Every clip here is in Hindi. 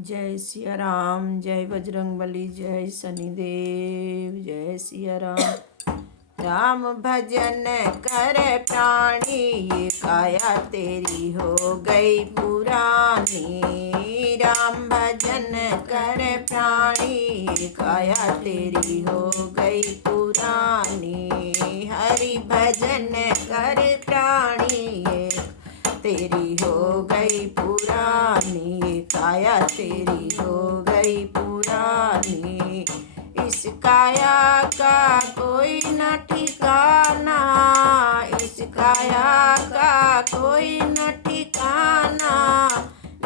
जय सिया राम, जय बजरंगबली, जय शनिदेव, जय सिया राम। राम भजन कर प्राणी, ये काया तेरी हो गई पुरानी। राम भजन कर प्राणी, ये काया तेरी हो गई पुरानी। हरि भजन कर प्राणी, ये तेरी हो गई पुरानी। काया तेरी हो गई पुरानी। इस काया का कोई न ठिकाना, इस काया का कोई न ठिकाना।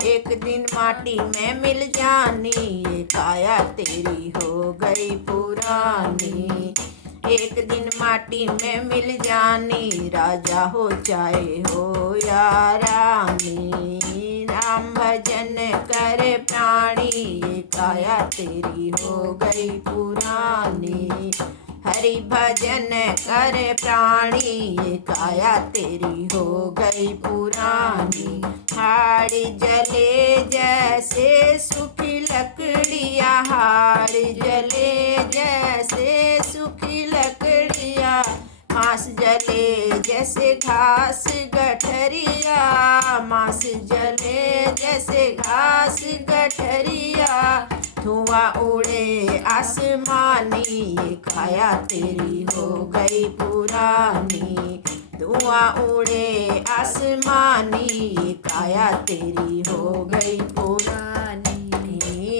एक दिन माटी में मिल जानी, ये काया तेरी हो गई पुरानी। एक दिन माटी में मिल जानी, राजा हो चाहे हो या रानी। राम भजन कर प्राणी, ये काया तेरी हो गई पुरानी। हरि भजन कर प्राणी, ये काया तेरी हो गई पुरानी। हाड़ जले जैसे सूखी लकड़ियाँ, हाड़ जले जैसे सूखी लकड़ियाँ। मांस जले जैसे घास गठरिया, मांस जले जैसे घास गठरिया। धुआं उड़े आसमानी, ये काया तेरी हो गई पुरानी। धुआं उड़े आसमानी, ये काया तेरी हो गई पुरानी।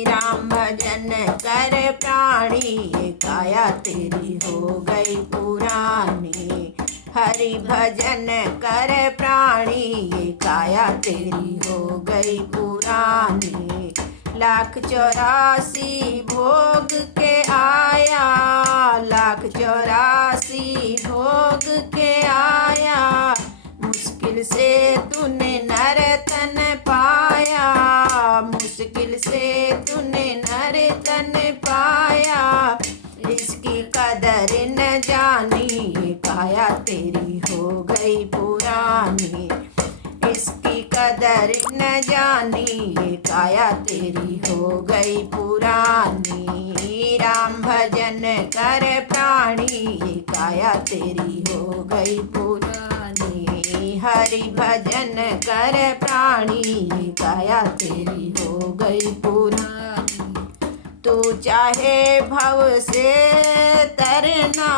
राम भजन कर प्राणी, ये काया तेरी हो गई पुरानी। हरि भजन कर प्राणी, ये काया तेरी हो गई पुरानी। 1,84 भोग के आया, 1,84 भोग के आया। मुश्किल से तूने नरतन पाया, मुश्किल से तूने नरतन पाया। इसकी कदर न जानी, ये काया तेरी हो गई पुरानी। इसकी कदर न जानी, ये काया तेरी हो गई पुरानी। राम भजन कर प्राणी, ये काया तेरी हो गई पुरानी। हरि भजन कर प्राणी, ये काया तेरी हो गई पुरानी। तू चाहे भव से तरना,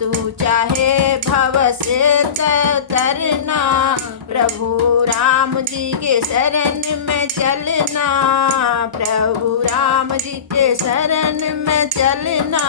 तू चाहे भव से तरना। प्रभु राम जी के शरण में चलना, प्रभु राम जी के शरण में चलना।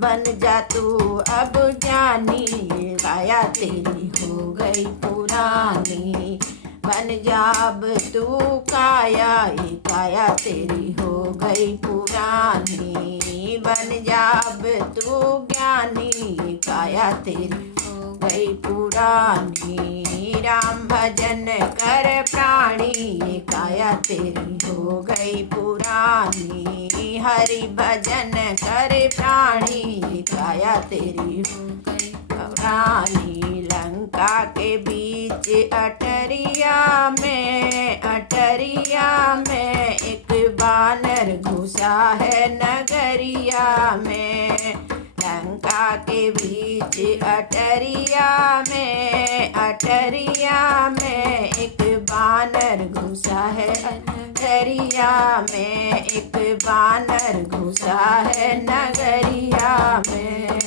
बन जा तू अब ज्ञानी, ये काया तेरी हो गई पुरानी। बन जा अब तू काया, ये काया तेरी हो गई पुरानी। बन जा अब तू ज्ञानी, ये काया तेरी हो गई पुरानी। राम भजन कर प्राणी, ये काया तेरी हो गई पुरानी। हरि भजन कर प्राणी, ये काया तेरी हो गई पुरानी। लंका के बीच अटरिया में, अटरिया में एक बानर घुसा है नगरिया में। लंका के बीच अटरिया में, अटरिया में एक बानर घुसा है नगरिया में। एक बानर घुसा है नगरिया में।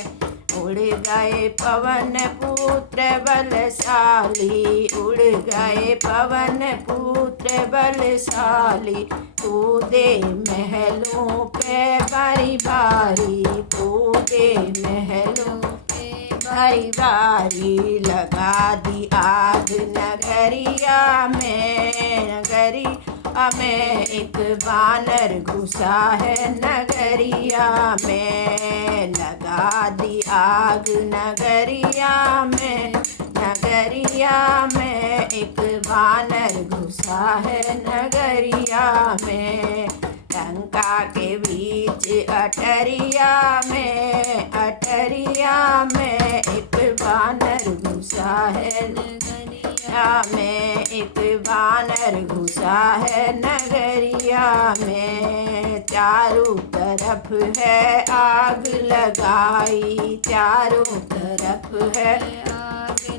उड़ गए पवन पुत्र बलशाली, उड़ गए पवन पुत्र बलशाली। कूदे महलों पे बारी बारी, कूदे महलों पे बारी बारी। लगा दी आग नगरिया में, नगरिया में एक बानर घुसा है नगरिया में। लगा दी आग नगरिया में, नगरिया में एक बानर घुसा है नगरिया में। लंका के बीच अटरिया में, अटरिया में एक बानर घुसा है नगरिया में। में एक वानर घुसा है नगरिया में। चारों तरफ है आग लगाई, चारों तरफ है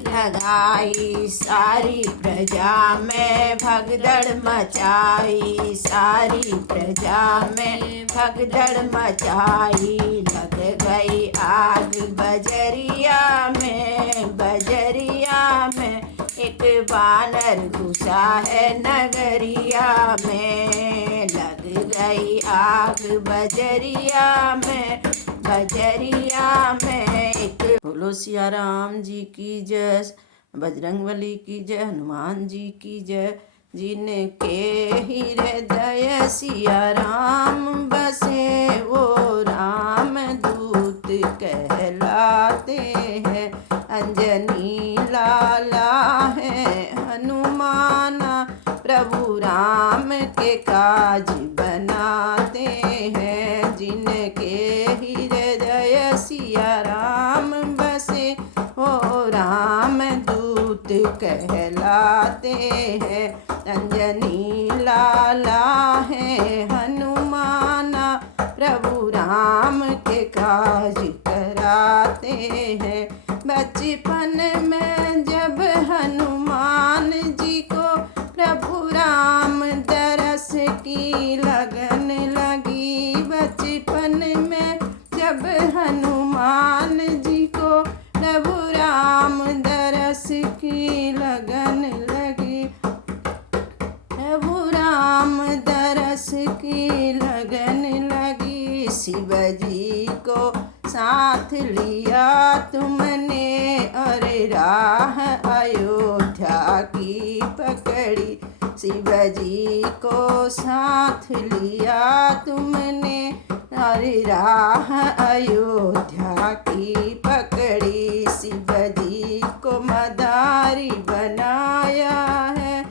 लगाई। सारी प्रजा में भगदड़ मचाई, सारी प्रजा में भगदड़ मचाई। लग गई आग बजरिया में, बजरिया में एक वानर घुसा है नगरिया में। लग गई आग बजरिया में, बजरिया में एक। बोलो सिया राम जी की जय, बजरंगबली की जय, हनुमान जी की जय। जिनके हृदय सिया राम बसे वो राम दूत कहलाते हैं। अंजनी लाला है हनुमाना, प्रभु राम के काज बनाते हैं। जिनके हृदय सिया राम बसे वो राम दूत कहलाते हैं। अंजनी लाला है हनुमाना, प्रभु राम के काज कराते हैं। बचपन में जब हनुमान जी को प्रभु राम दरस की लगन लगी, बचपन में जब हनुमान जी को प्रभु राम दरस की लगन लगी, प्रभु राम दरस की लगन लगी। शिव जी को साथ लिया तुमने और राह अयोध्या की पकड़ी। शिव जी को साथ लिया तुमने और राह अयोध्या की पकड़ी। शिव जी को मदारी बनाया है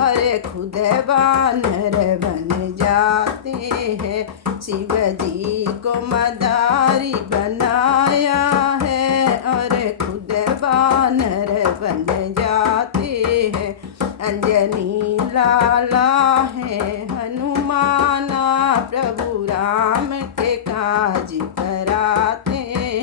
और खुद वानर बन जाते हैं। शिव जी को मदारी बनाया है और खुद वानर बन जाते हैं। अंजनी लाला है हनुमाना, प्रभु राम के काज कराते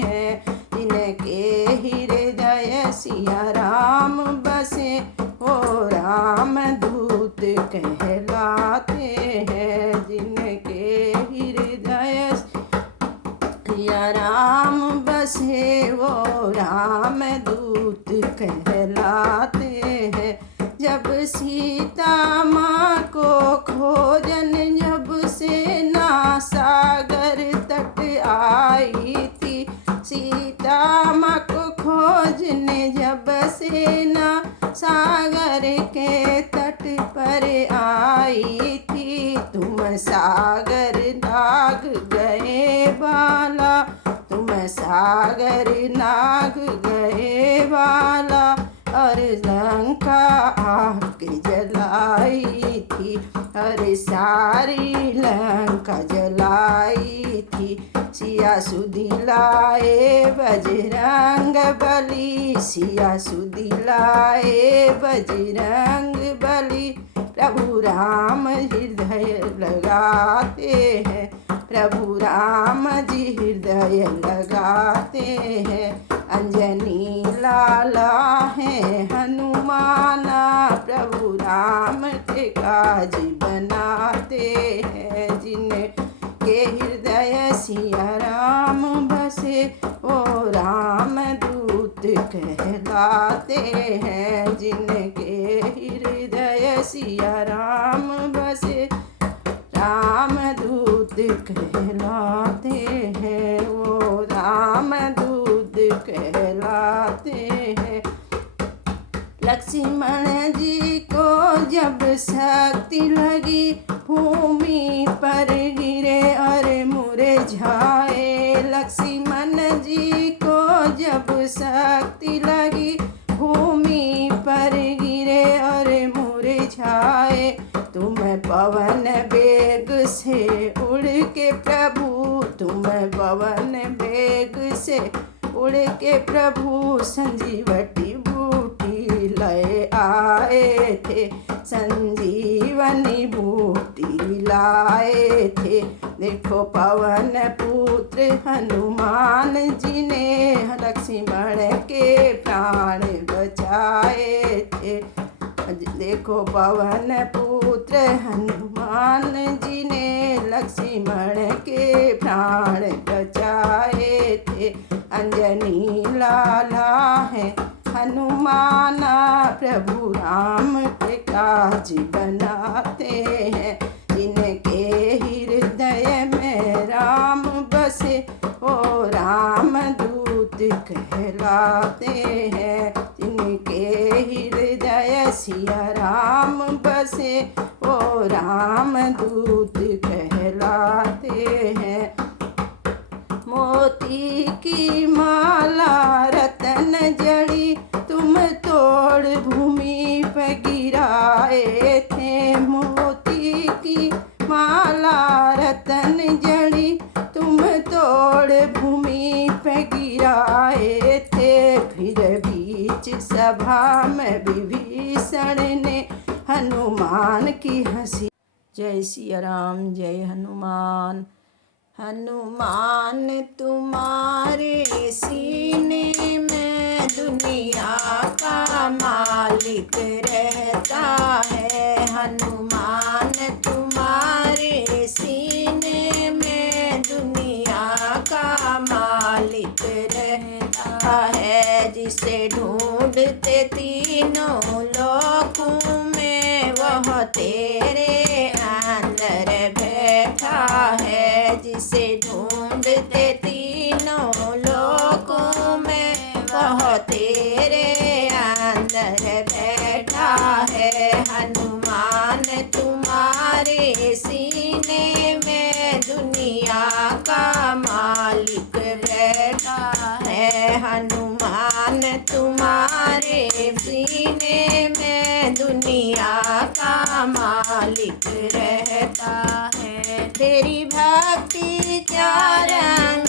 हैं। जिनके हृदय सिया राम बसे वो राम दूत कहलाते हैं। जिनके हृदय सिया राम बसे वो राम दूत कहलाते हैं। जब सीता माँ को खोजन जब से ना सागर तट आई थी, सीता माँ को खोजने जब से ना सागर के तट पर आई थी। तुम सागर नाग गए बाला, तुम सागर नाग गए बाला और लंका आग जलाई थी, और सारी लंका जलाई थी। सिया सुधी लाए बजरंग बली, सिया सुधी लाए बजरंग बली। प्रभु राम हृदय लगाते हैं, प्रभु राम जी हृदय लगाते हैं। अंजनी लाला है हनुमाना, प्रभु राम के काज बनाते हैं। जिनके हृदय सिया राम बसे वो राम दूत कहलाते हैं। जिनके हृदय सिया राम बसे राम दूत कहलाते हैं, वो राम दूत कहलाते हैं। लक्ष्मण जी को जब शक्ति लगी भूमि पर गिरे और मुरझाए। लक्ष्मण जी को जब शक्ति लगी भूमि पर गिरे और मुरझाए। तुम पवन वेग से उड़ के प्रभु, तुम पवन वेग से उड़ के प्रभु संजीवटी बूटी लय आए थे, संजीवनी बूटी लाए थे। देखो पवन पुत्र हनुमान जी ने लक्ष्मण के प्राण बचाए थे। देखो पवन पुत्र हनुमान जी ने लक्ष्मण के प्राण बचाए थे। अंजनी लाला है हनुमाना, प्रभु राम के काज बनाते हैं। जिनके हृदय में राम बसे वो राम दूत कहलाते हैं। जिनके हृदय सिया राम बसे वो राम दूत कहलाते हैं। मोती की माला रतन जड़ी तुम तोड़ भूमि पर गिराए थे। मोती की माला रतन जड़ी तुम तोड़ भूमि पर गिराए थे। फिर बीच सभा में विभीषण ने हनुमान की हंसी। जय सिया राम, जय हनुमान। हनुमान तुम्हारे सीने में दुनिया का मालिक रहता है। हनुमान तुम्हारे सीने में दुनिया का मालिक रहता है। जिसे ढूंढते तीनों लोकों में वह तेरे अंदर बैठा है। जिसे ढूंढते तीनों लोकों में वह तेरे अंदर बैठा है। हनुमान तुम्हारे सीने में दुनिया का मालिक बैठा है। हनुमान तुम्हारे सीने में दुनिया का मालिक रहता है। तेरी भक्ति क्या रंग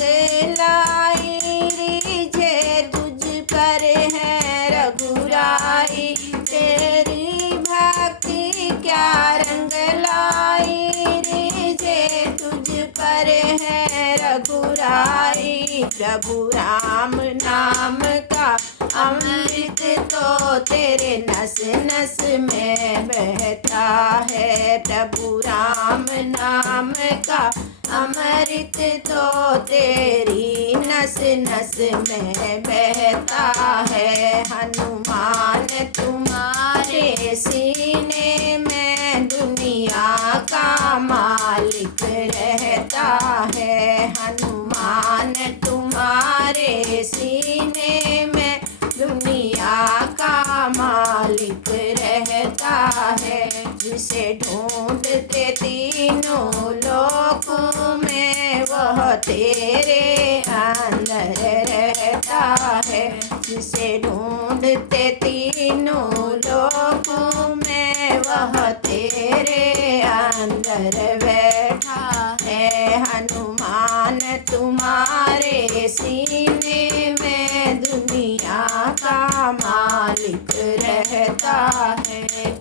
लाई, रिझे तुझ पर है रघुराई। तेरी भक्ति क्या रंग लाई, रिझे तुझ पर है रघुराई। प्रभु राम नाम का अमृत तो तेरे नस नस में बहता है। प्रभु राम नाम का अमृत तो तेरी नस नस में बहता है। हनुमान तुम्हारे सीने में दुनिया का मालिक रहता है। हनुमान तुम्हारे सीने में दुनिया का मालिक रहता है। जिसे ढूंढते तीनों लोकों में वह तेरे अंदर रहता है। जिसे ढूंढते तीनों लोकों में वह तेरे अंदर बैठा है। हनुमान तुम्हारे सीने में दुनिया का मालिक रहता है।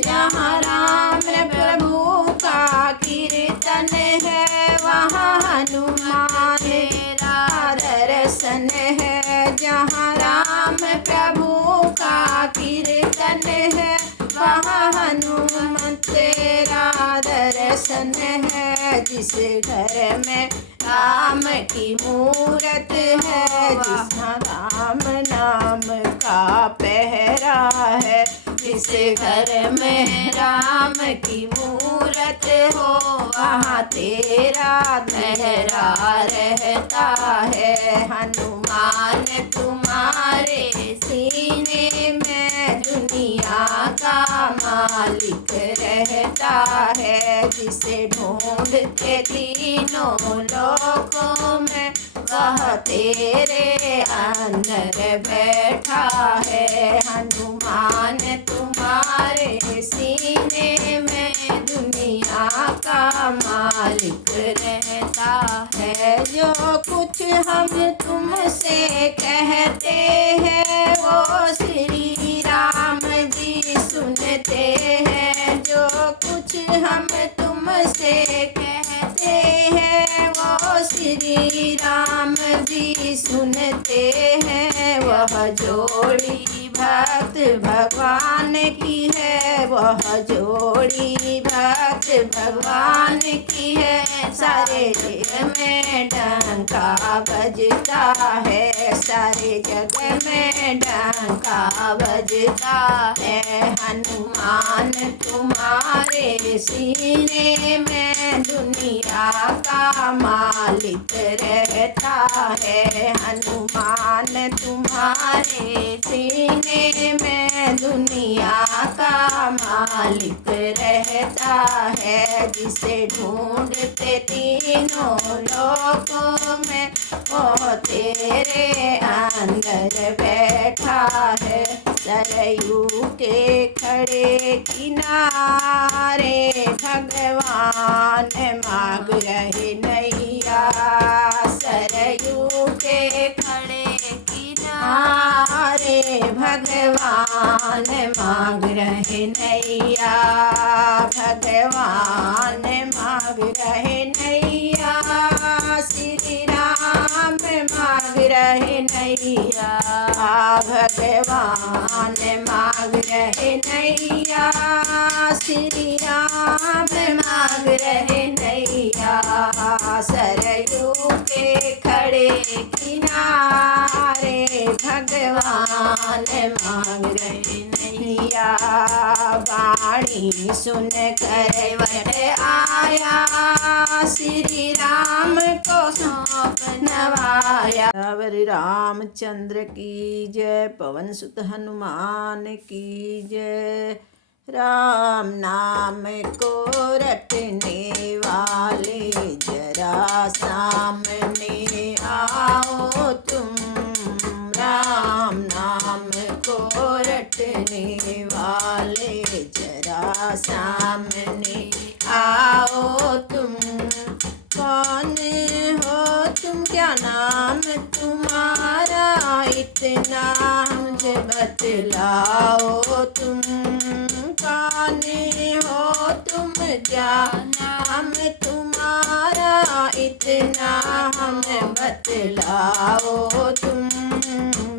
जहाँ राम प्रभु का कीर्तन है वहाँ हनुमान तेरा दर्शन है। जहाँ राम प्रभु का कीर्तन है वहाँ हनुमान तेरा दर्शन है। जिस घर में राम की मूरत है, जिसमें राम नाम का पहरा है। जिस घर में राम की मूरत हो वहाँ तेरा पहरा रहता है। हनुमान तुम्हारे सीने में दुनिया का मालिक रहता है। जिसे ढूंढते तीनों लोकों में वह तेरे अंदर बैठा है। हनुमान तुम्हारे सीने में दुनिया का मालिक रहता है। जो कुछ हम तुमसे कहते हैं वो श्री राम से कहते हैं वो श्री राम जी सुनते हैं। वह जोड़ी भक्त भगवान की है, वह जोड़ी भक्त भगवान की है। सारे जग में डंका बजता है, सारे जग में डंका बजता है। हनुमान तुम्हारे सीने में दुनिया का मालिक रहता है। हनुमान तुम्हारे सीने में दुनिया का मालिक रहता है। जिसे ढूंढते तीनों लोकों में वो तेरे अंदर बैठा है। सरयू के खड़े किनारे भगवान मांग रहे नैया। सरयू के खड़े किनारे भगवान मांग रहे नैया, भगवान मांग रहे नैया। श्री राम मांग रहे नैया, भगवान मांग रहे नैया। श्री राम मांग रहे नैया। सरयू के खड़े किनारे भगवान मांग रहे नैया। वाणी सुन कर वर आया, श्री राम को सौंप नवाया। रावर रामचंद्र की जय, पवन सुत हनुमान की जय। राम नाम को रटने वाले जरा सामने आओ तुम। राम नाम को रटने वाले जरा सामने आओ तुम। कौन हो तुम, क्या नाम तुम्हारा, इतना मुझे बतलाओ तुम। कौन हो तुम, क्या नाम तुम्हारा, इतना हमें बतलाओ तुम।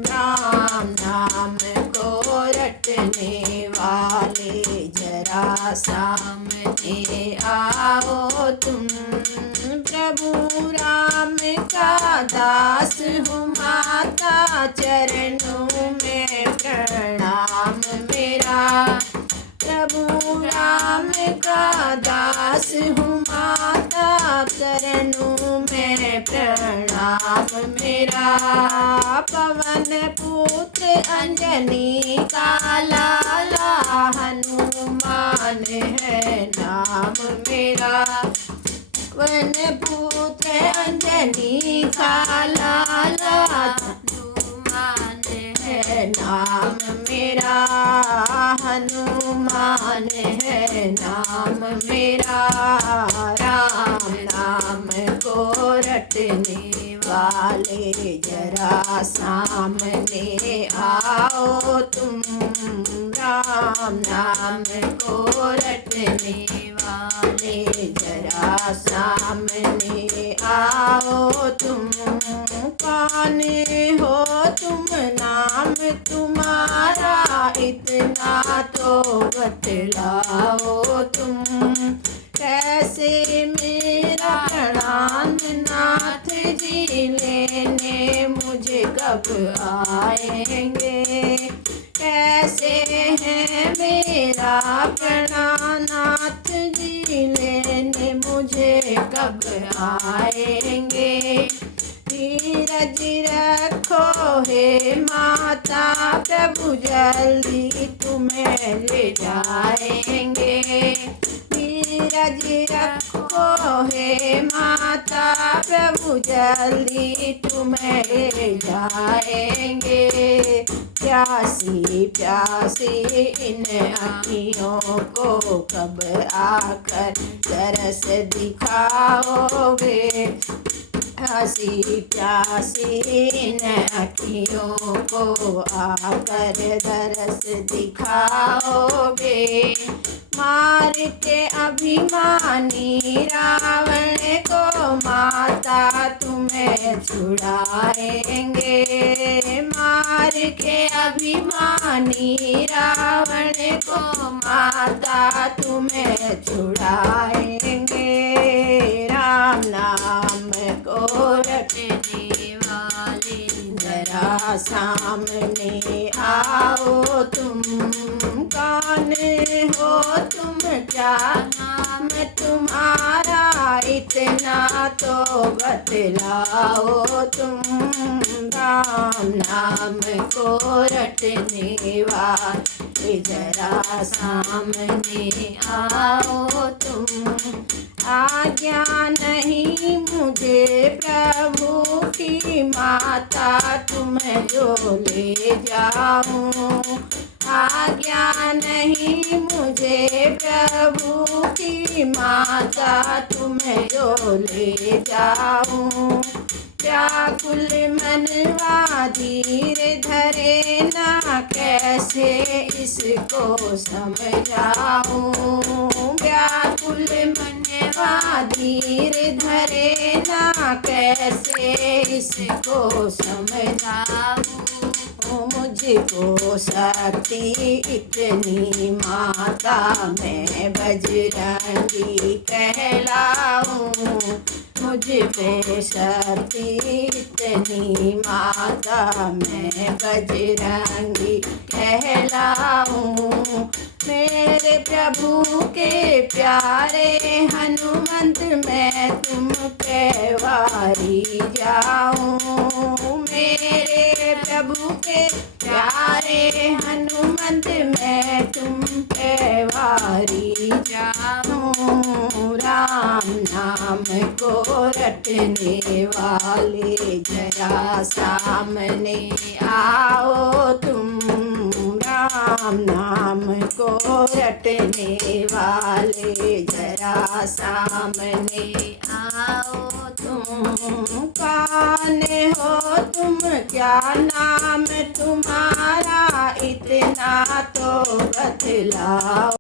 राम नाम को रटने वाले जरा सामने आओ तुम। प्रभु राम का दास हूँ, माता चरणों में प्रणाम मेरा। प्रभु राम का दास हूँ, माता चरणों में प्रणाम मेरा। पवन पुत्र अंजनी का लाला, हनुमान है नाम मेरा। पवन पुत्र अंजनी का लाला, हनुमान है नाम मेरा। हनुमान है नाम मेरा। राम नाम को रटने वाले जरा सामने आओ तुम। राम नाम को रटने वाले जरा सामने आओ तुम। कौन हो तुम, नाम तुम्हारा, इतना तो बतलाओ तुम। कैसे मेरा प्रणाम नाथ जी लेने मुझे कब आएंगे। कैसे है मेरा प्रणाम नाथ जी लेने मुझे कब आएंगे। धीरज रखो हे माता, प्रभु जल्दी तुम्हें ले जाएंगे। धीरज रखो हे माता, प्रभु जल्दी तुम्हें ले जाएंगे। प्यासी प्यासी इन आँखियों को कब आकर तरस दिखाओगे। प्यासी प्यासी इन अखियों को आकर दरस दिखाओगे। मार के अभिमानी रावण को माता तुम्हें छुड़ाएंगे। मार के अभिमानी रावण को माता तुम्हें छुड़ाएंगे। राम नाम को रटने वाले जरा सामने आओ तुम। कौन हो तुम, क्या नाम तुम्हारा, इतना तो बतलाओ तुम। राम नाम को रटने वाले जरा सामने आओ तुम। आज्ञा नहीं मुझे प्रभु की, माता तुम्हें जो ले जाऊं। आज्ञा नहीं मुझे प्रभु की, माता तुम्हें जो ले जाऊं। व्याकुल मनवा धीर धरे ना, कैसे इसको समझाऊं। व्याकुल मनवा धीर धरे ना, कैसे इसको समझाऊं। मुझको शक्ति इतनी माता, मैं बजरंगी कहलाऊं। मुझ पे शक्ति इतनी माता, मैं बजरंगी कहलाऊं। मेरे प्रभु के प्यारे हनुमंत, मैं तुम पे वारी जाऊं। मेरे प्रभु के प्यारे हनुमंत, मैं तुम पे वारी जाऊं। राम नाम को रटने वाले जरा सामने आओ तुम। राम नाम को रटने वाले जरा सामने आओ तुम। कौन हो तुम, क्या नाम तुम्हारा, इतना तो बतलाओ।